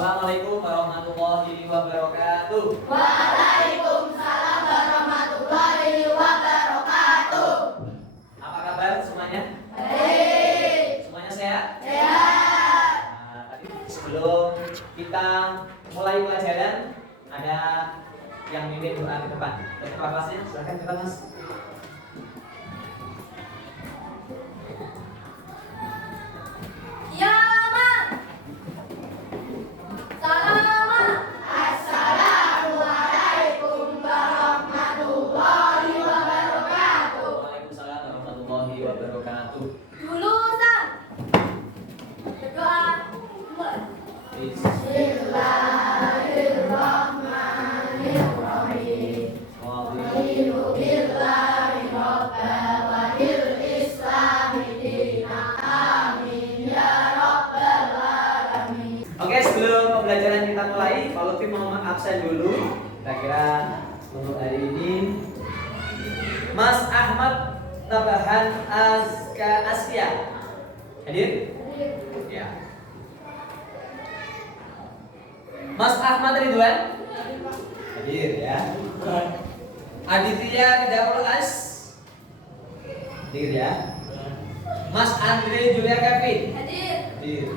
Assalamualaikum warahmatullahi wabarakatuh. Waalaikumsalam warahmatullahi wabarakatuh. Apa kabar semuanya? Baik. Semuanya sehat? Sehat. Nah, tadi sebelum kita mulai pelajaran ada yang mimpin doa ke depan. Dari kepala kelasnya silakan kita Mas. Ya Ma. Salam. Assalamualaikum warahmatullahi wabarakatuh. Waalaikumsalam warahmatullahi wabarakatuh. Lulusan. Berdoa. Bismillahirrahmanirrahim. Alhamdulillahi rabbil walil islami dina. Amin ya rabbal alamin. Oke, sebelum pembelajaran kita mulai, Pak Lutfi mau absen dulu. Kira-kira untuk hari ini Mas Ahmad Tabahan Azka Asya hadir? Ya. Mas Ahmad Ridwan hadir ya. Aditya Ridaul As hadir ya. Mas Andre Julia Kevin Hadir. hadir.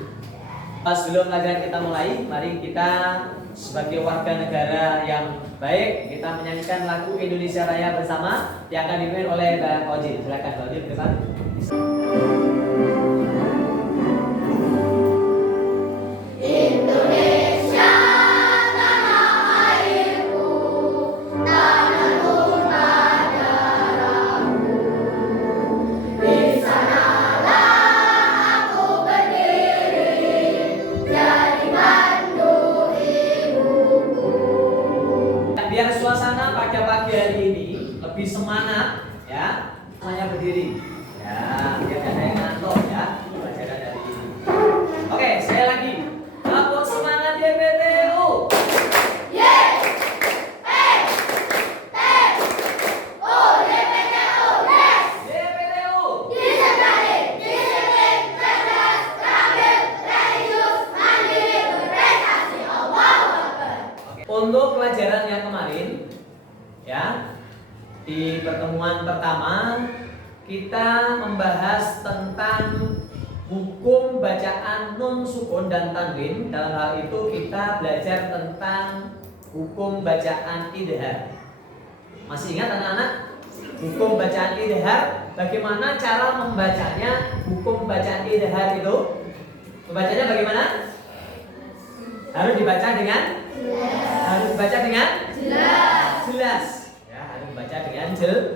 Sebelum pelajaran kita mulai, mari kita sebagai warga negara yang baik kita menyanyikan lagu Indonesia Raya bersama yang akan dipimpin oleh Mbak Ojin. Silakan Mbak Ojin ke depan. Indonesia tanah airku, tanah tumpah darahku. Di sanalah aku berdiri, jadi mandu ibuku. Biar suasana pada pagi hari ini lebih semangat ya, semuanya berdiri. Ya, biar ada yang ngantuk ya pelajaran dari ini. Oke, saya lagi. Apa semangat YPTU? YPTU. Disertai disiplin, cerdas, terampil, religius, mandiri, berprestasi. Allahu Akbar. Untuk pelajaran yang kemarin ya, di pertemuan pertama kita membahas tentang hukum bacaan nun sukun dan tanwin. Dalam hal itu kita belajar tentang hukum bacaan idhar. Masih ingat anak-anak? Hukum bacaan idhar, bagaimana cara membacanya? Hukum bacaan idhar itu membacanya bagaimana? Harus dibaca dengan jelas. Ya, harus dibaca dengan jelas.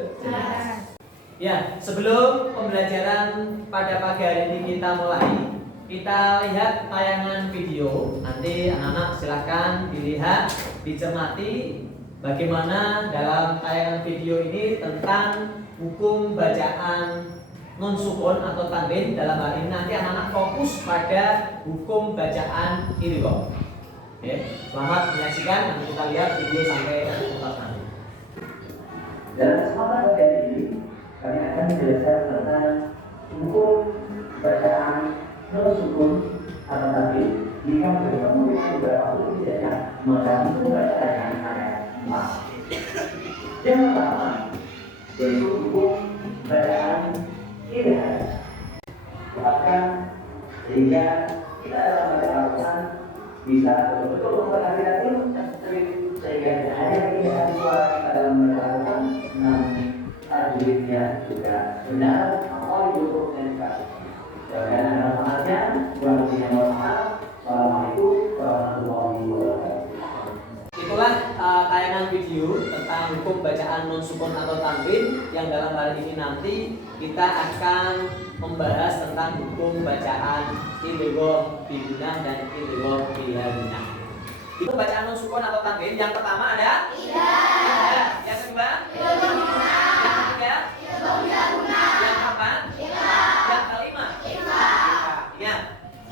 Ya, sebelum pembelajaran pada pagi hari ini kita mulai, kita lihat tayangan video. Nanti anak-anak silahkan dilihat, dicermati bagaimana dalam tayangan video ini tentang hukum bacaan non sukun atau tanwin. Dalam hal ini nanti anak-anak fokus pada hukum bacaan idgham. Oke, selamat menyaksikan. Nanti kita lihat video sampai tuntas nanti. Dalam kesempatan kali ini kami akan menjelaskan tentang hukum bacaan non sukun atau tanwin jika bertemu dengan beberapa huruf hijaiyah, maka hukum bacaan ada 4. Yang pertama yaitu hukum bacaan idgham. Bahkan sehingga kita dalam baca Al-Quran bisa betul-betul memperhatikan sehingga hanya kita suara kita dalam baca Al-Quran, namun tajwidnya juga benar. Oh itu dan dan ada manfaatnya. Assalamualaikum warahmatullahi wabarakatuh. Itulah tayangan video tentang hukum bacaan non sukun atau tanwin yang dalam hal ini nanti kita akan membahas tentang hukum bacaan idgham bigunah dan idgham bila gunah. Itu bacaan non sukun atau tanwin yang pertama ada idgham, yang kedua Idgham bigunah. yang ketiga Idgham bila gunah. yang keempat yang kelima ya.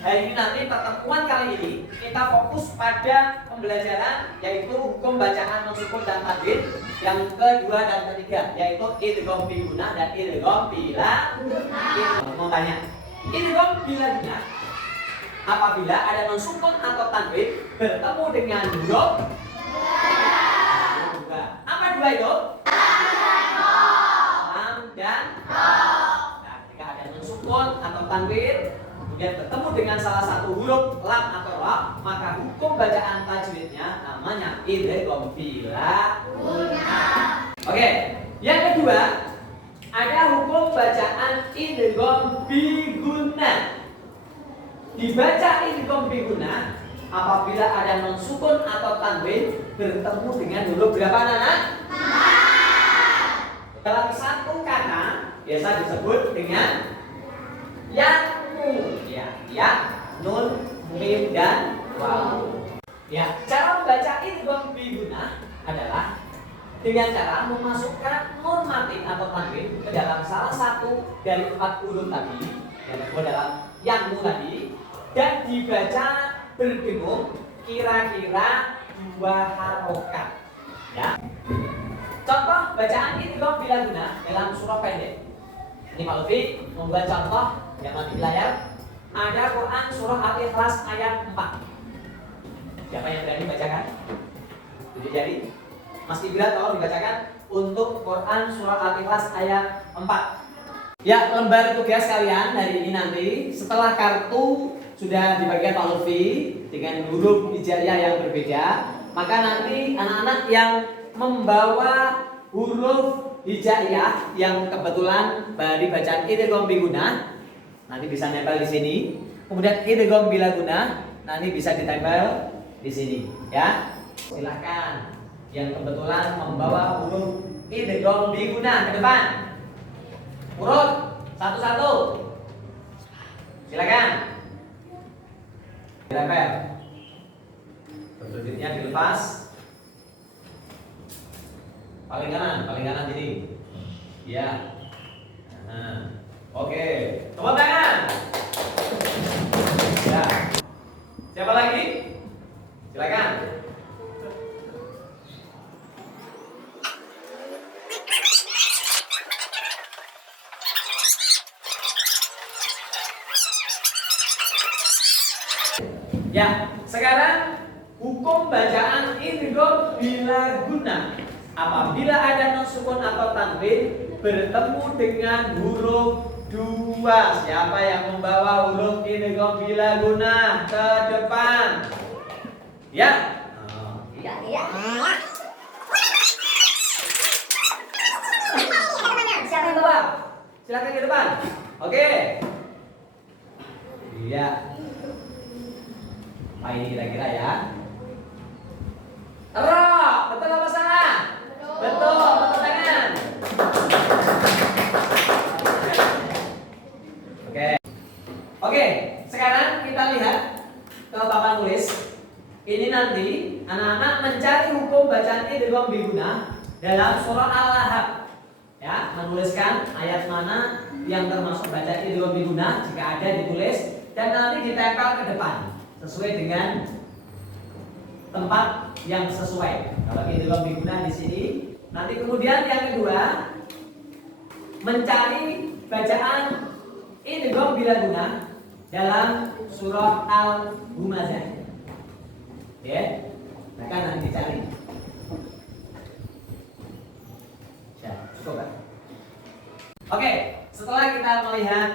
Hari ini nanti pertemuan kali ini kita fokus pada pembelajaran yaitu hukum bacaan non sukun dan tanwin yang kedua dan ketiga yaitu idgham bigunah dan idgham bila gunah. Mau tanya, idgham bila gunah apabila ada non sukun atau tanwin bertemu dengan huruf dua. Apa dua itu? Lam dan ro. Nah, ketika ada nun sukun atau tanwin kemudian bertemu dengan salah satu huruf lam atau ro, maka hukum bacaan tajwidnya namanya idgham bila guna. Oke, yang kedua ada hukum bacaan idgham bi guna. Dibaca idgham bi guna apabila ada non sukun atau tanwin bertemu dengan huruf berapa anak? Dalam satu kata biasa disebut dengan yaknu, ya, nun, mim dan waw. Ya, cara membaca idgham bi guna adalah dengan cara memasukkan nun mati atau tanwin ke dalam salah satu dari 4 huruf tadi, yang kedua dalam yaknu tadi, dan dibaca berdengung kira-kira 2 harokat. Ya. Contoh bacaan idgham bila guna dalam surah pendek. Ini Pak Lutfi membuat contoh yang nanti di layar. Ada Quran surah Al-Ikhlas ayat 4. Siapa yang berani bacakan? Jadi jari. Mas Ibra tolong dibacakan untuk Quran surah Al-Ikhlas ayat 4. Ya, lembar tugas kalian hari ini nanti setelah kartu sudah dibagikan Pak Lutfi dengan huruf hijaiyah yang berbeda, maka nanti anak-anak yang membawa huruf hijaiyah yang kebetulan dari bacaan idgham bi guna nanti bisa nempel di sini. Kemudian idgham bila guna nanti bisa ditempel di sini, ya. Silakan yang kebetulan membawa huruf idgham bi guna ke depan. Urut satu-satu. Silakan. Ditempel. Bertulisnya dilepas. Paling kanan jadi. Ya. Nah. Oke. Tepuk tangan. Ya. Siapa lagi? Silakan. Ya, sekarang hukum bacaan idgham bila guna. Apabila ada nun sukun atau tanwin bertemu dengan huruf 2. Siapa yang membawa huruf idgham bila guna ke depan? Ya. Iya. Siapa yang bawa? Silakan ke depan. Oke. Iya. Apa ini kira-kira ya? Roh, betul apa salah? Betul, tepuk tangan. Oke, sekarang kita lihat ke papan tulis. Ini nanti anak-anak mencari hukum bacaan idgham bi guna dalam surah Al-Lahab. Ya, menuliskan ayat mana yang termasuk bacaan idgham bi guna jika ada ditulis dan nanti ditempel ke depan sesuai dengan tempat yang sesuai. Kalau idgham bi guna di sini, nanti kemudian yang kedua mencari bacaan idgham bila guna dalam surah Al-Humazah. Ya, maka nanti dicari. Ya, cukup kan? Oke, setelah kita melihat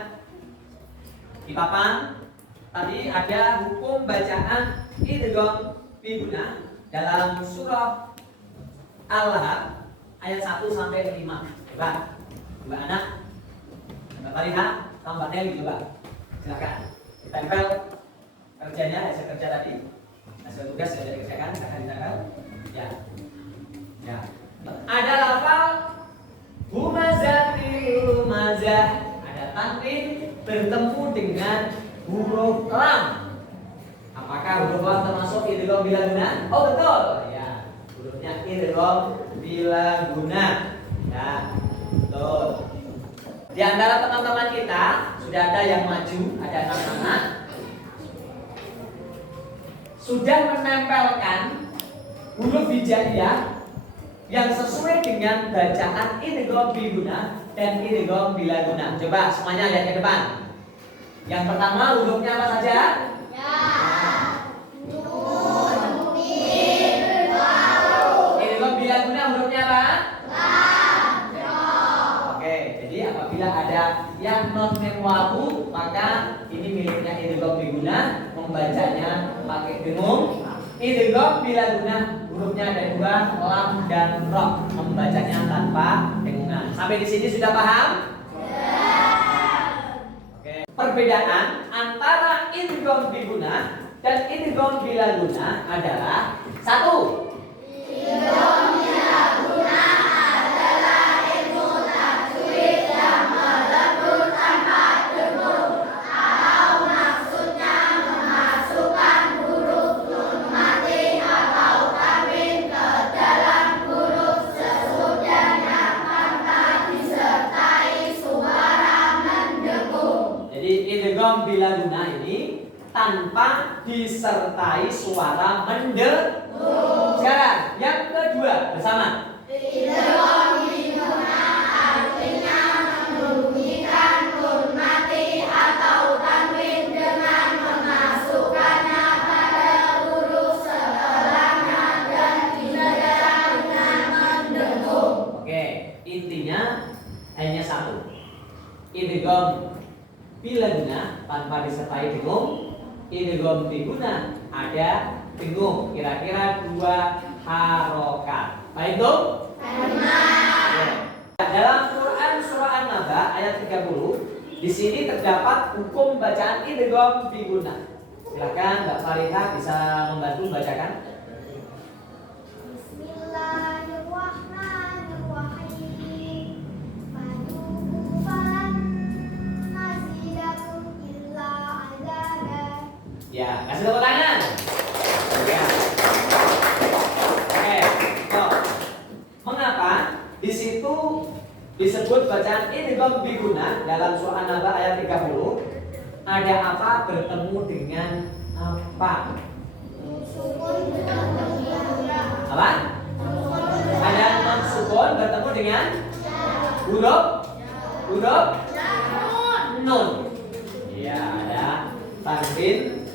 di papan tadi ada hukum bacaan idgham bi guna dalam surah Al-Lahab ayat 1 sampai 5. Coba, dua anak, Mbak Liha, sama Mbak Nelly coba. Silakan. Ditempel kerjanya, hasil kerja tadi. Hasil tugas yang dikerjakan akan ditempel. Ya. Ya. Ada lafal humazatil humazah. Ada tanwin bertemu dengan huruf lam. Apakah huruf lam termasuk idgham bila guna? Oh betul. Ya. Hurufnya idgham bila guna. Ya. Betul. Di antara teman-teman kita sudah ada yang maju, ada anak-anak sudah menempelkan huruf hijaiyah yang sesuai dengan bacaan idgham bi guna dan idgham bila guna. Coba semuanya lihat ke depan. Yang pertama hurufnya apa saja? Ya. Nun. kita hurufnya apa? Oke, jadi apabila ada yang non mem wawu, maka ini miliknya idgham biguna, membacanya pakai dengung. Idgham bila guna, hurufnya ada dua, lam dan ro, membacanya tanpa dengungan. Sampai di sini sudah paham? Oke. Perbedaan antara idgham biguna dan idgham bila guna adalah satu. Idgham bila guna adalah ilmu tajwid yang melebur tanpa dengung, atau maksudnya memasukkan huruf nun mati atau tanwin ke dalam huruf sesudahnya tanpa disertai suara mendengung. Jadi idgham bila guna ini tanpa disertai suara mendengung. Sekarang yang kedua bersama. Idgham biguna artinya membunyikan nun mati atau tanwin dengan memasukkannya pada huruf setelahnya dan dibaca dengan mendengung. Oke, intinya hanya satu. Idgham bila guna tanpa disertai dengung, idgham biguna ada dengung, kira-kira 2 harokat. Baik tuh? Dalam Quran surah An-Naba ayat 30, di sini terdapat hukum bacaan idgham biguna. Silakan Mbak Farihah bisa membantu membacakan. Bismillahirrahmanirrahim. Faduku falan nazidakum illa azaba. Ya, kasih tepuk tangan. Ya. Oke, so, mengapa di situ disebut bacaan idgham biguna dalam surah An-Naba ayat 30? Ada apa bertemu dengan apa? Apa? Ada non sukun bertemu dengan huruf nun. Iya, ada tanwin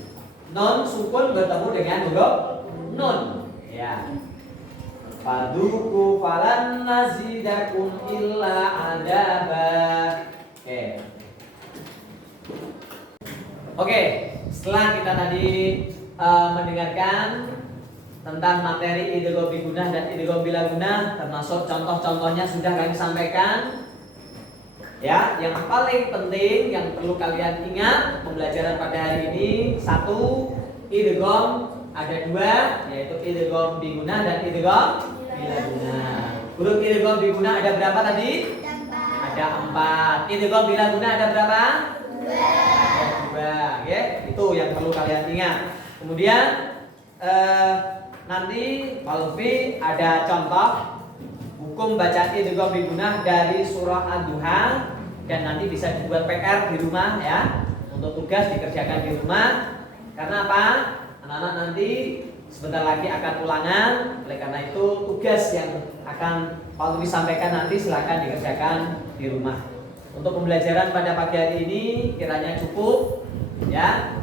non sukun bertemu dengan huruf nun. Ya. Faduku falan nazidakum illa adaba. Oke, setelah kita tadi mendengarkan tentang materi idgham biguna dan idgham bila guna, termasuk contoh-contohnya sudah kami sampaikan. Ya, yang paling penting yang perlu kalian ingat pembelajaran pada hari ini, satu, idgham ada 2, yaitu idgham biguna dan idgham bila guna. Huruf idgham biguna ada berapa tadi? Ada 4. Idgham bila guna ada berapa? 2. Ya, itu yang perlu kalian ingat. Kemudian nanti Pak Lutfi ada contoh hukum bacaan idgham biguna dari surah Ad-Duha, dan nanti bisa dibuat PR di rumah ya, untuk tugas dikerjakan di rumah. Karena apa? Anak-anak nanti sebentar lagi akan ulangan, oleh karena itu tugas yang akan Pak Lutfi sampaikan nanti silakan dikerjakan di rumah. Untuk pembelajaran pada pagi hari ini kiranya cukup ya.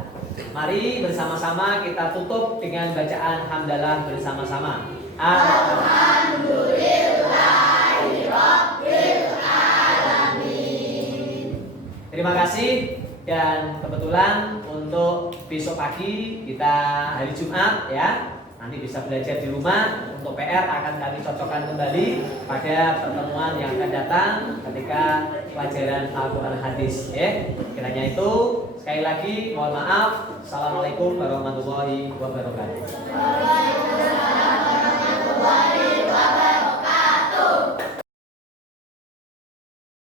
Mari bersama-sama kita tutup dengan bacaan hamdalah bersama-sama. Alhamdulillahirabbil alamin. Terima kasih, dan kebetulan untuk besok pagi kita hari Jumat ya, nanti bisa belajar di rumah. Untuk PR akan kami cocokkan kembali pada pertemuan yang akan datang ketika pelajaran Al-Quran Hadis ya. Kiranya itu, sekali lagi mohon maaf. Assalamualaikum warahmatullahi wabarakatuh.